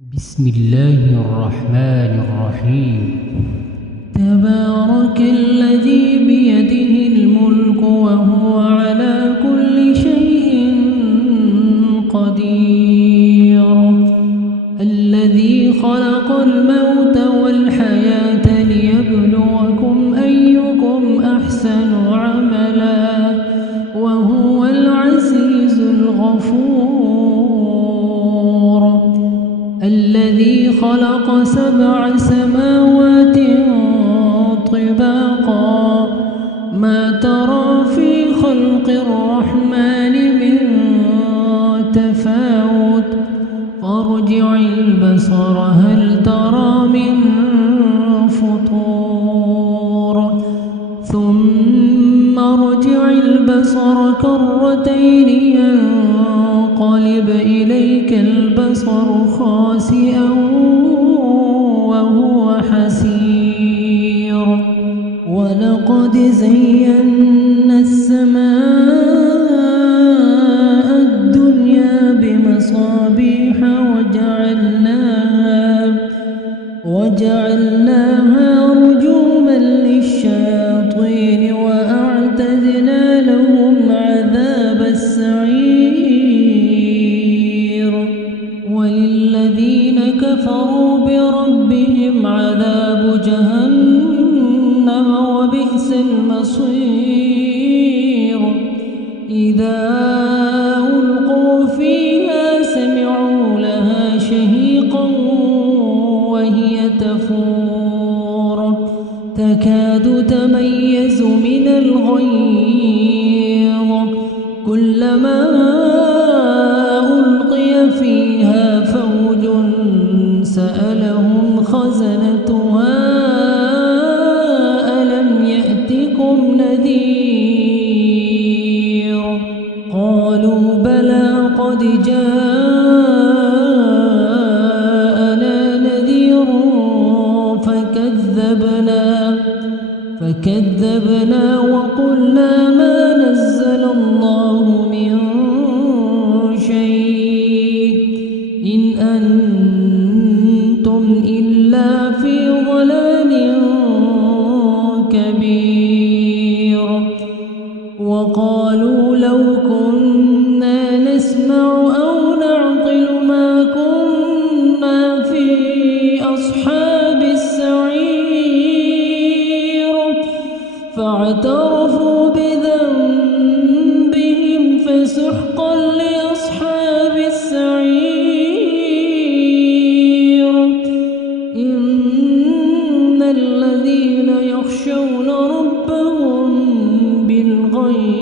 بسم الله الرحمن الرحيم. تبارك الذي بيده الملك وهو على كل شيء قدير، الذي خلق الموت والحياة ليبلوكم أيكم أحسن عملا وهو العزيز الغفور، الذي خلق 7 سماوات طباقا ما ترى في خلق الرحمن من تفاوت فارجع البصر هل ترى من فطور ثم ارجع البصر كرتين ينقلب إليك البصر خاسئا وهو حسير، ولقد زينا السماء الدنيا بمصابيح وجعلناها رجوما للشياطين وأعتدنا لهم عذاب السعير، وللذين كفروا بربهم عذاب جهنم وبئس المصير، إذا ألقوا فيها سمعوا لها شهيقا وهي تفور تكاد تميز من الغيظ، كلما ألقي فيها فوج سألهم خزنتها ألم يأتكم نذير، قالوا بلى قد جاءنا نذير فكذبنا وقلنا ما نزل الله من شيء إن أنتم إلا في ضلال كبير، وقالوا لو كنا نسمع أو نعقل ما كنا في أصحاب السعير، فاعترفوا بذنبهم فسحقا لأصحاب السعير، إن الذين يخشون ربهم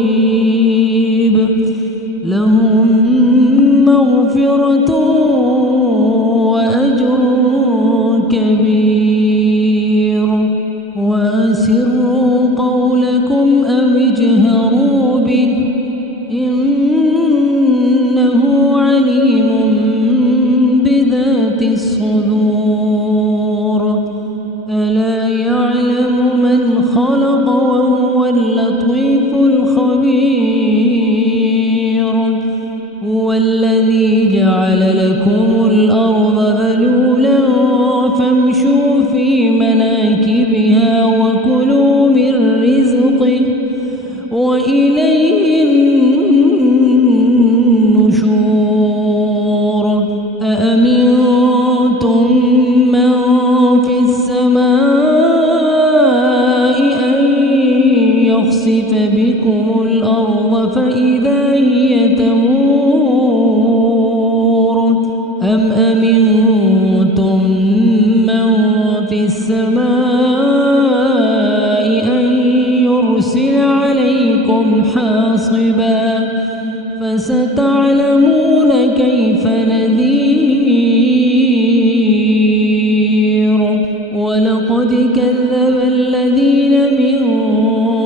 بالغيب لهم مغفرة وأجر كبير، وأسروا قولكم أو اجهروا به إنه عليم بذات الصدور، ألا يعلم من خلق وهو اللطيف الخبير، هو الذي جعل لكم الأرض ذلولا فامشوا في مناكبها وكلوا من رزقه وإليه النشور، أأمنتم من في السماء أن يخسف بكم الأرض فإذا هي تمور، أم أمنتم من في السماء أن يرسل عليكم حاصبا فستعلمون كيف نذير، ولقد كذب الذين من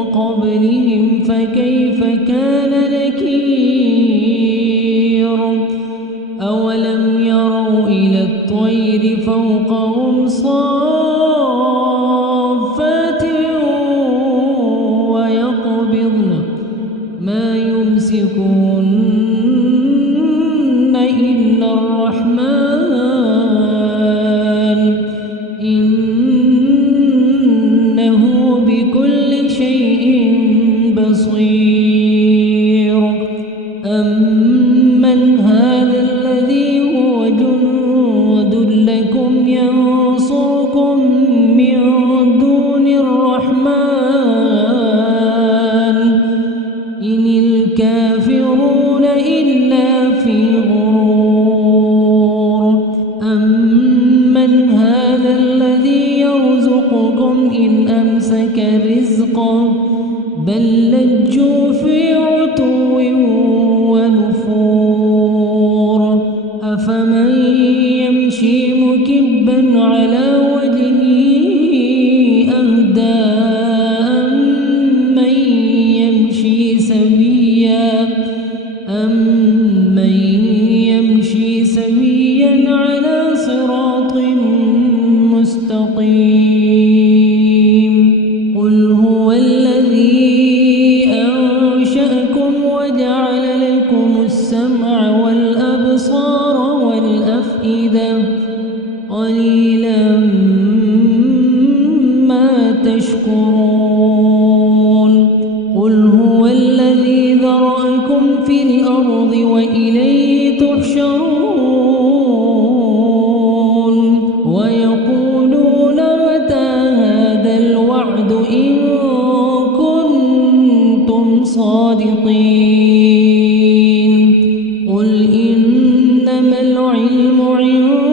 قبلهم فكيف كان نكير، أولم يروا إلى الطير فوقهم صافات ويقبضن ما يمسكون إلا الرحمن أمسك رزقه بل لجوا في عتو ونفور أفمن يمشي مكبا على وجهه أهدى أمن يمشي سويا على صراط مستقيم قل هو الذي أنشأكم وجعل لكم السمع والأبصار والأفئدة قليلا ما تشكرون قل هو الذي ذرأكم في الأرض وإليه تحشرون ويقولون متى هذا الوعد إن كنتم صادقين قل إنما العلم عند